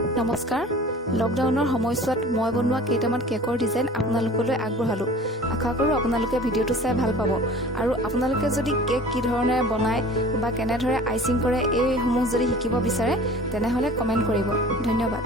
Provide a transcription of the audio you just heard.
নমস্কাৰ। লকডাউনৰ সময়ছোৱাত মই বনোৱা কেইটামান কেকৰ ডিজাইন আপোনালোকলৈ আগবঢ়ালোঁ। আশা কৰোঁ আপোনালোকে ভিডিঅ'টো চাই ভাল পাব। আৰু আপোনালোকে যদি কেক কি ধৰণে বনায় বা কেনেদৰে আইচিং কৰে এইসমূহ যদি শিকিব বিচাৰে তেনেহ'লে কমেণ্ট কৰিব। ধন্যবাদ।